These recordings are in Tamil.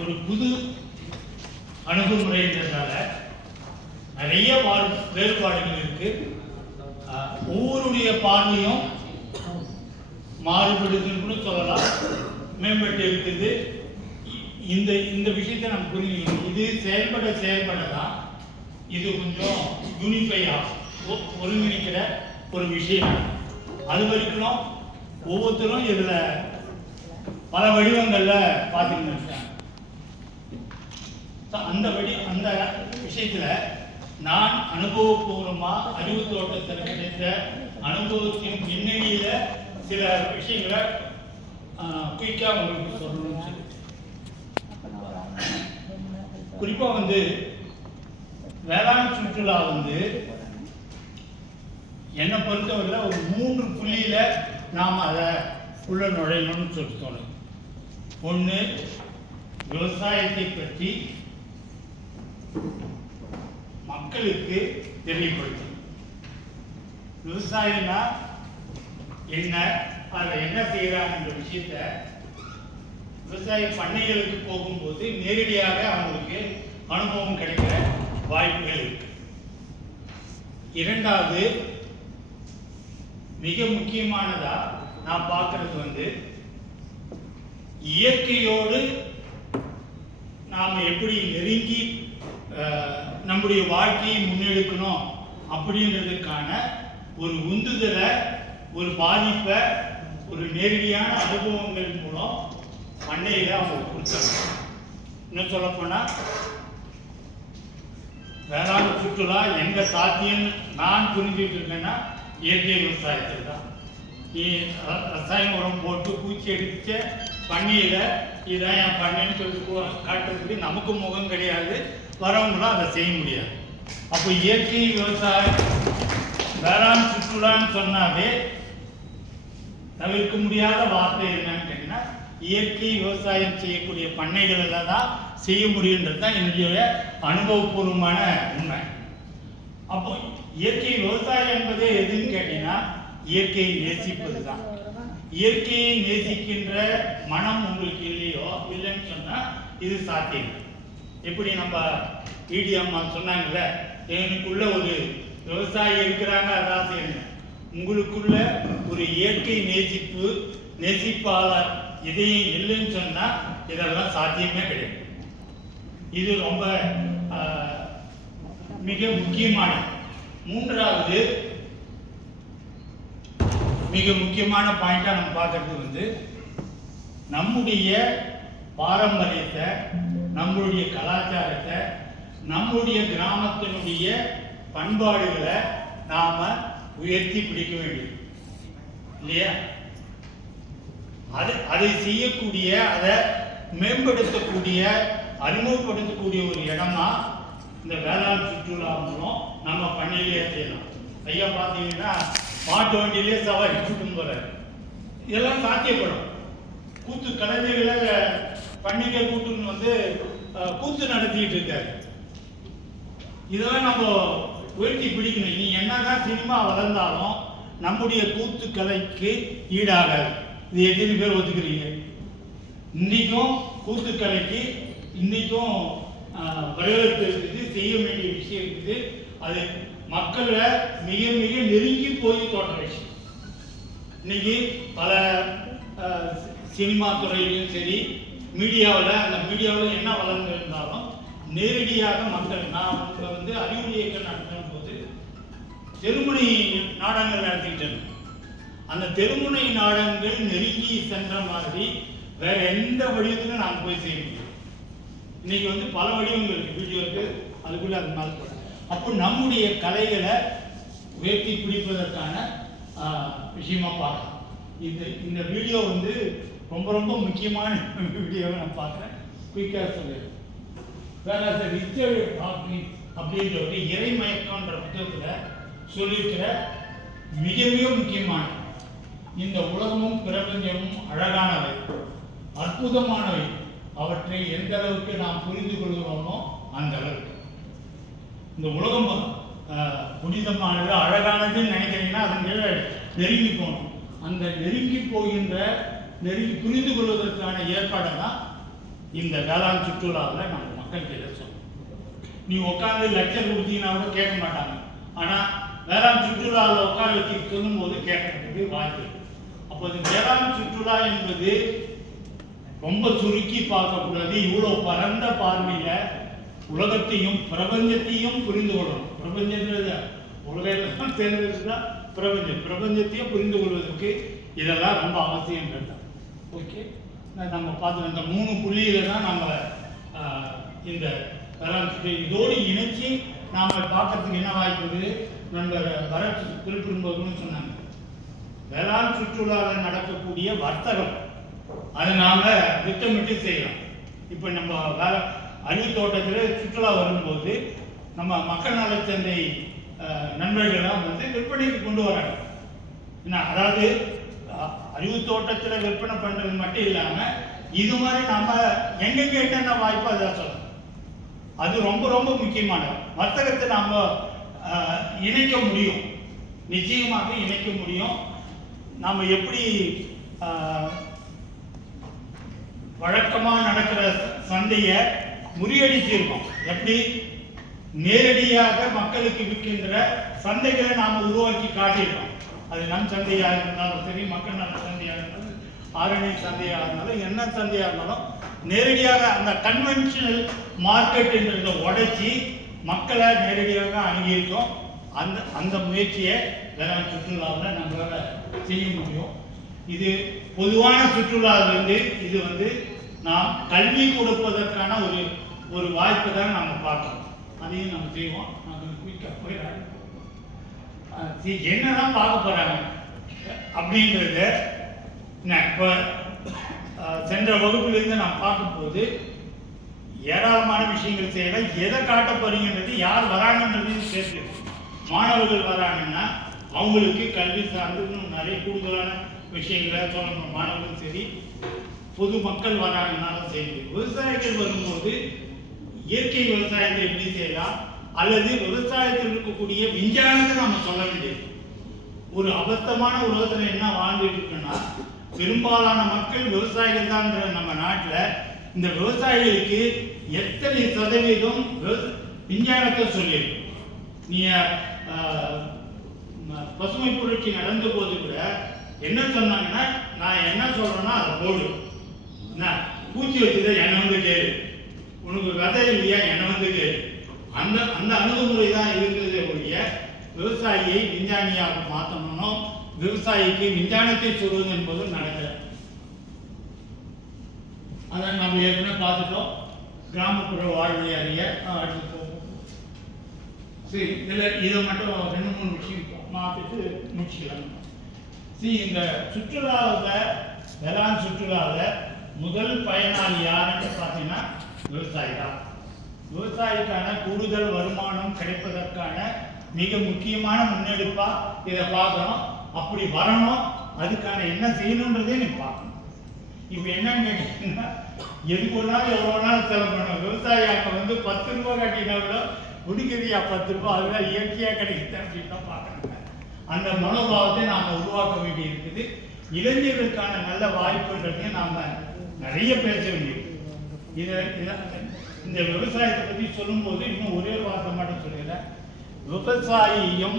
ஒரு புது அணுகுமுறைன்றதால நிறைய வேறுபாடுகள் இருக்கு. ஒவ்வொருடைய பார்வையும் மாறுபடுதுன்னு கூட சொல்லலாம். மேம்பட்டு இருக்குது. இந்த இந்த விஷயத்தை நம்ம புரிஞ்சுக்கணும். இது செயல்பட செயல்பட தான் இது கொஞ்சம் யூனிஃபை ஆகும். ஒருங்கிணைக்கிற ஒரு விஷயம். அது வரைக்கும் ஒவ்வொருத்தரும் இதில் பல வடிவங்களில் பார்த்துக்கிட்டு இருக்காங்க. அந்த வழி அந்த விஷயத்தில் நான் அனுபவபூர்வமாக அறிவு தோட்டத்தில் கிடைத்த அனுபவத்தின் பின்னணியில் சில விஷயங்களை குயிக்கா உங்களுக்கு சொல்லணும்னு சொல்லி வந்து வேளாண் சுற்றுலா வந்து என்னை பொறுத்தவரையில் ஒரு மூன்று புள்ளியில் நாம் அதை உள்ள நுழையணும்னு சொல்லி தோணும். ஒன்று விவசாயத்தை பற்றி மக்களுக்கு தெரியப்படுத்தும். விவசாயம்னா என்ன அதில் என்ன செய்யறாங்கன்ற விஷயத்த விவசாய பண்ணைகளுக்கு போகும்போது நேரடியாக அவங்களுக்கு அனுபவம் கிடைக்கிற வாய்ப்புகள் இருக்கு. இரண்டாவது மிக முக்கியமானதா நான் பார்க்கறது வந்து இயற்கையோடு நாம் எப்படி நெருங்கி நம்முடைய வாழ்க்கையை முன்னெடுக்கணும் அப்படின்றதுக்கான ஒரு உந்துதலை ஒரு பாதிப்பை ஒரு நேரடியான அனுபவங்கள் மூலம் பண்ணையில அவங்க கொடுத்தாங்க. இன்னும் சொல்லப்போனா வேளாண் சுற்றுலா எந்த சாத்தியம் நான் புரிஞ்சுட்டு இருக்கேன்னா இயற்கை விவசாயத்தில் தான். நீ ரசாயன உரம் போட்டு பூச்சி அடிச்ச பண்ணியில இதான் என் பண்ணேன்னு சொல்லி காட்டுறதுக்கு நமக்கு முகம் கிடையாது. வரவங்களும் அதை செய்ய முடியாது. அப்போ இயற்கை விவசாயம் வேளாண் சுற்றுலான்னு சொன்னாவே தவிர்க்க முடியாத வார்த்தை என்னன்னு கேட்டீங்கன்னா இயற்கை விவசாயம் செய்யக்கூடிய பண்ணைகளில் தான் செய்ய முடியுன்றது தான் என்னுடைய அனுபவபூர்வமான உண்மை. அப்போ இயற்கை விவசாயம் என்பது எதுன்னு கேட்டீங்கன்னா இயற்கையை நேசிப்பது தான். இயற்கையை நேசிக்கின்ற மனம் உங்களுக்கு இல்லையோ இல்லைன்னு சொன்னால் இது சாத்தியம். எப்படி நம்ம ஈடி அம்மா சொன்னாங்கல்ல எனக்குள்ள ஒரு விவசாயி இருக்கிறாங்க அதான் செய்யணும். உங்களுக்குள்ள ஒரு இயற்கை நேசிப்பு நேசிப்பாளர் இதையும் இல்லைன்னு சொன்னா இதெல்லாம் சாத்தியமே கிடையாது. இது ரொம்ப மிக முக்கியமானது. மூன்றாவது மிக முக்கியமான பாயிண்டா நம்ம பார்க்கறது வந்து நம்முடைய பாரம்பரியத்தை நம்மளுடைய கலாச்சாரத்தை நம்முடைய கிராமத்தினுடைய பண்பாடுகளை நாம உயர்த்தி பிடிக்க வேண்டியது இல்லையா? அது அதை செய்யக்கூடிய அதை மேம்படுத்தக்கூடிய அறிமுகப்படுத்தக்கூடிய ஒரு இடமா இந்த வேளாண் சுற்றுலா மூலம் நம்ம பண்ணையிலேயே செய்யலாம். ஐயா பார்த்தீங்கன்னா மாட்டு வண்டியிலே சவாரி கூட்டும் போறாரு. இதெல்லாம் சாத்தியப்படும். கூத்து கலைஞர்களை பண்டிகை கூட்டுன்னு வந்து கூத்து நடத்திட்டு இருக்காரு. இதெல்லாம் நம்ம உயர்த்தி பிடிக்கணும். நீ என்னதான் சினிமா வளர்ந்தாலும் நம்முடைய கூத்து கலைக்கு ஈடாகாது. இது எத்தனை பேர் ஒத்துக்கிறீங்க? இன்னைக்கும் கூத்து கலைக்கு இன்னைக்கும் வரவேற்பு இருக்குது செய்ய வேண்டிய விஷயம் இருக்குது. அது மக்களை மிக மிக நெருங்கி போய் தோன்ற விஷயம். இன்னைக்கு பல சினிமா துறையிலையும் சரி மீடியாவில் அந்த மீடியாவில் என்ன வளர்ந்து இருந்தாலும் நேரடியாக மக்கள் நான் உங்களை வந்து அறிவுரை இயக்கம் நடத்தும் போது தெருமுனை நாடகங்கள் நடத்திட்டேன் அந்த தெருமுனை நாடகங்கள் நெருங்கி சென்ற மாதிரி வேற எந்த வடிவத்திலும் நான் போய் செய்ய முடியும் இன்னைக்கு வந்து பல வடிவங்கள் இருக்கு. வீடியோ இருக்கு. அதுக்குள்ள அது மாதிரி போல. அப்போ நம்முடைய கலைகளை உயர்த்தி பிடிப்பதற்கான விஷயமா பார்க்கலாம். இது இந்த வீடியோ வந்து ரொம்ப ரொம்ப முக்கியமான வீடியோவை நான் பார்க்குறேன். குயிக்காக சொல்லிடுறேன் வேற ரிச்சர்ட் ஹாக்கிங் அப்படின்றவர் இறைமயக்கம்ன்ற புத்தகத்தில் சொல்லியிருக்கிற மிக மிக முக்கியமான இந்த உலகமும் பிரபஞ்சமும் அழகானவை அற்புதமானவை. அவற்றை எந்த அளவுக்கு நாம் புரிந்து கொள்கிறோமோ அந்த அளவுக்கு. இந்த உலகம் புனிதமானது அழகானதுன்னு நினைக்கிறீங்கன்னா அதன் நெருங்கி போகணும். அந்த நெருங்கி போகின்ற நெருங்கி புரிந்து கொள்வதற்கான ஏற்பாடை தான் இந்த வேளாண் சுற்றுலாவில் நம்ம மக்கள் கிட்ட சொல்லணும் நீ உட்காந்து லெக்சர் கொடுத்தீங்கன்னா கூட கேட்க மாட்டாங்க. ஆனால் வேளாண் சுற்றுலாவில் உட்கார வச்சு சொல்லும்போது கேட்கறதுக்கு வாய்ப்பு அப்போ இந்த வேளாண் சுற்றுலா என்பது ரொம்ப சுருக்கி பார்க்கக்கூடாது. இவ்வளோ பரந்த பார்வையில் உலகத்தையும் பிரபஞ்சத்தையும் புரிந்து கொள்ளணும். பிரபஞ்சன்றது உலகெல்லாம் தேர்ந்தெடுத்து தான் பிரபஞ்சம். பிரபஞ்சத்தையும் புரிந்து கொள்வதற்கு இதெல்லாம் ரொம்ப அவசியம் கேட்டார் ஓகே. நம்ம பார்த்து இந்த மூணு புள்ளியில தான் நம்ம இந்த வேளாண் இதோடு இணைச்சி நாம் பார்க்கறதுக்கு என்ன வாய்ப்பு இருக்குது? வறட்சி குறிப்பிடும்போதுன்னு சொன்னாங்க. வேளாண் சுற்றுலாவில் நடக்கக்கூடிய வர்த்தகம். அதை நாம் திட்டமிட்டு செய்யலாம். இப்போ நம்ம வேலை அழிவு தோட்டத்தில் சுற்றுலா வரும்போது நம்ம மக்கள் நலச்சந்தை அஹ், நண்பர்கள்லாம் வந்து விற்பனைக்கு கொண்டு வராங்க. என்ன அதாவது அறிவு தோட்டத்தில் விற்பனை பண்ணுறது மட்டும் இல்லாமல் இது மாதிரி நம்ம எங்க என்னென்ன வாய்ப்பு அதை சொல்லணும் அது ரொம்ப ரொம்ப முக்கியமானது. வர்த்தகத்தை நம்ம இணைக்க முடியும். நிச்சயமாக இணைக்க முடியும். நாம் எப்படி வழக்கமாக நடக்கிற சந்தையை முறியடிச்சிருக்கோம். எப்படி? நேரடியாக மக்களுக்கு விற்கின்ற சந்தைகளை நாம் உருவாக்கி காட்டியிருக்கோம். அது நம் சந்தையாக இருந்தாலும் சரி மக்கள் நல சந்தையாக இருந்தாலும் ஆரணி சந்தையாக இருந்தாலும் என்ன சந்தையாக இருந்தாலும் நேரடியாக அந்த கன்வென்ஷனல் மார்க்கெட்டுன்றதை உடைச்சி மக்களை நேரடியாக அணுகியிருக்கோம். அந்த அந்த முயற்சியை வேளாண் சுற்றுலாவில் நம்மளால் செய்ய முடியும். இது பொதுவான சுற்றுலாவிலிருந்து இது வந்து நாம் கல்வி கொடுப்பதற்கான ஒரு ஒரு வாய்ப்பு தான் நம்ம பார்க்கணும். அதையும் நம்ம செய்வோம். நாங்கள் குயிக்காக போய் அஹ் என்னதான் பார்க்க போறாங்க? அப்படின்றத நான் இப்போ சென்ற வகுப்பிலிருந்து நான் பார்க்கும்போது ஏராளமான விஷயங்கள் செய்யலாம். எதை காட்ட போறீங்கன்றது யார் வராங்கன்றதையும் சேர்த்து மாணவர்கள் வராங்கன்னா அவங்களுக்கு கல்வி சார்ந்து நிறைய கூடுதலான விஷயங்களை சொல்லணும். மாணவர்களும் சரி பொது மக்கள் வராங்கன்னாலும் சரி. விவசாயிகள் வரும்போது இயற்கை விவசாயத்தை எப்படி செய்யலாம்? அல்லது விவசாயத்தில் இருக்கக்கூடிய விஞ்ஞானத்தை நம்ம சொல்ல வேண்டியது. ஒரு அபத்தமான உலகத்தில் என்ன வாழ்ந்துட்டு இருக்குன்னா பெரும்பாலான மக்கள் விவசாயிகள் தான் நம்ம நாட்டில் இந்த விவசாயிகளுக்கு எத்தனை சதவீதம் விஞ்ஞானத்தை சொல்லியிருக்கு. நீ பசுமை புரட்சி நடந்த போது கூட என்ன சொன்னாங்கன்னா நான் என்ன சொல்றேன்னா அதை போடு. என்ன? பூச்சி வச்சுதான் என்னை வந்து கேளு. உனக்கு விதை இல்லையா? என்னை வந்து கேளு. அந்த அந்த அணுகுமுறை தான் இருந்ததே ஒழிய விவசாயியை விஞ்ஞானியாக மாற்றணும் விவசாயிக்கு விஞ்ஞானத்தை சொல்வது என்பது நடக்கல. அதை நம்ம ஏற்கனவே பார்த்துட்டோம். கிராமப்புற வாழ்வை அறிய அடுத்து போவோம். சரி இதில் இதை மட்டும் ரெண்டு மூணு விஷயம் மாற்றிட்டு முடிச்சுக்கலாம். சரி இந்த சுற்றுலாவில் வேளாண் சுற்றுலாவில் முதல் பயனாளி யாருன்னு பார்த்தீங்கன்னா விவசாயி தான் விவசாயிக்கான கூடுதல் வருமானம் கிடைப்பதற்கான மிக முக்கியமான முன்னெடுப்பா இதை பார்க்கணும். அப்படி வரணும் அதுக்கான என்ன செய்யணுன்றதே நீ பார்க்கணும். இப்போ என்னன்னு கேட்டீங்கன்னா எதுக்கு ஒன்றாலும் எவ்வளோ நாள் செலவு பண்ணணும். விவசாயி அங்கே வந்து பத்து ரூபா கட்டினா கூட முடிக்கிறியா பத்து ரூபா அதுதான் இயற்கையாக கிடைக்குது அப்படின்னு தான் அந்த மனோபாவத்தை நாம் உருவாக்க வேண்டி இருக்குது இளைஞர்களுக்கான நல்ல வாய்ப்புகளையும் நாம் நிறைய பேச வேண்டியது இதை இதை- இந்த விவசாயத்தை பற்றி சொல்லும்போது இன்னும் ஒரே ஒரு வார்த்தை மட்டும் சொல்லலை. விவசாயியும்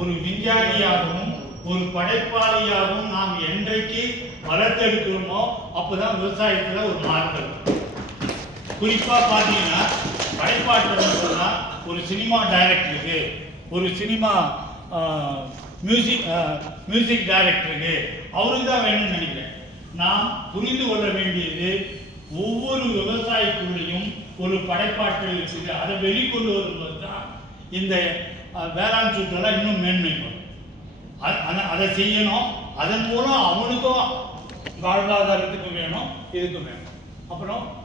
ஒரு விஞ்ஞானியாகவும் ஒரு படைப்பாளியாகவும் நாம் என்றைக்கு வளர்த்தெடுக்கிறோமோ அப்போதான் விவசாயத்தில் ஒரு மாற்றம். குறிப்பா பார்த்தீங்கன்னா படைப்பாற்றல் சொன்னா ஒரு சினிமா டைரக்டருக்கு ஒரு சினிமா மியூசிக் மியூசிக் டைரக்டருக்கு அவருக்கு தான் வேணும்னு நினைக்கிறேன். நாம் புரிந்து கொள்ள வேண்டியது ஒவ்வொரு விவசாயிக்குள்ளேயும் ஒரு படைப்பாற்றல் இருக்குது. அதை வெளிக்கொண்டு வருவது தான் இந்த வேளாண் சுற்றுலா இன்னும் மேன்மை அ- அதை செய்யணும். அதன் மூலம் அவனுக்கும் வாழ்வாதாரத்துக்கும் வேணும் இதுக்கும் வேணும். அப்புறம்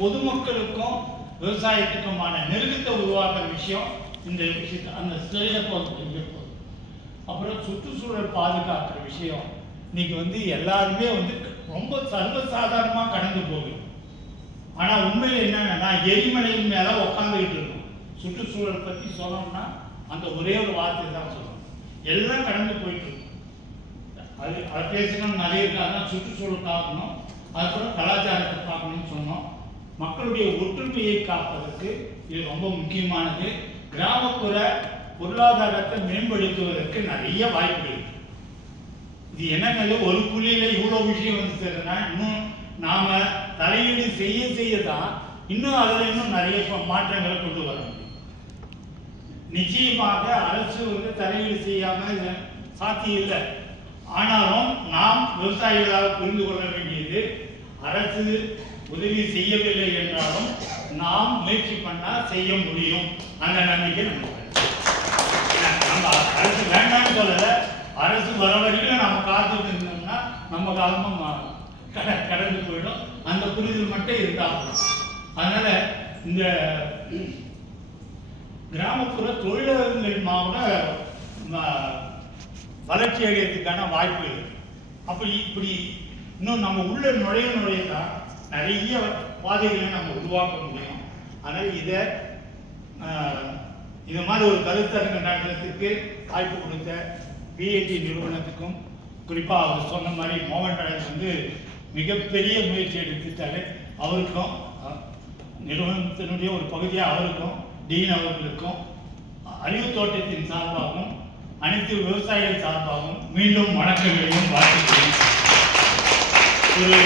பொதுமக்களுக்கும் விவசாயத்துக்குமான நெருக்கத்தை உருவாக்குற விஷயம் இந்த விஷயத்தை அந்த ஸ்டேஜை இருக்கும் அப்புறம் சுற்றுச்சூழல் பாதுகாக்கிற விஷயம். இன்னைக்கு வந்து எல்லாருமே வந்து ரொம்ப சர்வசாதாரணமாக கடந்து போகுது. ஆனால் உண்மையில் என்னன்னா எரிமலையின் மேலே உட்காந்துக்கிட்டு இருக்கோம். சுற்றுச்சூழல் பற்றி சொல்லணும்னா அந்த ஒரே ஒரு வார்த்தை தான் சொல்லணும். எல்லாம் கடந்து போயிட்டு இருக்கும். அது அது பேசணும் நிறைய இருக்கு சுற்றுச்சூழல் காக்கணும் அதுக்கப்புறம் கலாச்சாரத்தை பார்க்கணும்னு சொன்னோம். மக்களுடைய ஒற்றுமையை காப்பதற்கு இது ரொம்ப முக்கியமானது. கிராமப்புற பொருளாதாரத்தை மேம்படுத்துவதற்கு நிறைய வாய்ப்பு இருக்கு. இது என்னங்கிறது ஒரு புள்ளியில இவ்வளோ விஷயம் வந்து சேருன்னா இன்னும் நாம தலையீடு செய்ய செய்ய தான் இன்னும் அதில் இன்னும் நிறைய மாற்றங்களை கொண்டு வர முடியும். நிச்சயமாக அரசு வந்து தலையீடு செய்யாம சாத்தியம் இல்லை. ஆனாலும் நாம் விவசாயிகளாக புரிந்து கொள்ள வேண்டியது அரசு உதவி செய்யவில்லை என்றாலும் நாம் முயற்சி பண்ணா செய்ய முடியும். அந்த நம்பிக்கை நமக்கு நம்ம அரசு வேண்டாம்னு சொல்லல. அரசு வர வரைக்கும் நம்ம காத்துட்டு இருந்தோம்னா நம்ம காலமும் கட- கடந்து போயிடும். அந்த புரிதல் மட்டும் இருந்தா அதனால இந்த கிராமப்புற தொழிலகங்கள் மாவோட வளர்ச்சி அடையிறதுக்கான வாய்ப்பு இருக்கு. அப்ப இப்படி இன்னும் நம்ம உள்ள நுழைய தான் நிறைய பாதைகளை நம்ம உருவாக்க முடியும். அதனால இதை இது மாதிரி ஒரு கருத்தரங்க நடத்துறதுக்கு வாய்ப்பு கொடுத்த பிஏடி நிறுவனத்துக்கும் குறிப்பாக அவர் சொன்ன மாதிரி மோகன் ராஜ் வந்து மிகப்பெரிய முயற்சி எடுத்துட்டாரு. அவருக்கும் நிறுவனத்தினுடைய ஒரு பகுதியாக அவருக்கும் டீன் அவர்களுக்கும் அறிவு தோட்டத்தின் சார்பாகவும் அனைத்து விவசாயிகள் சார்பாகவும் மீண்டும் வணக்கங்களையும் வாழ்த்துக்கிறேன் ஒரு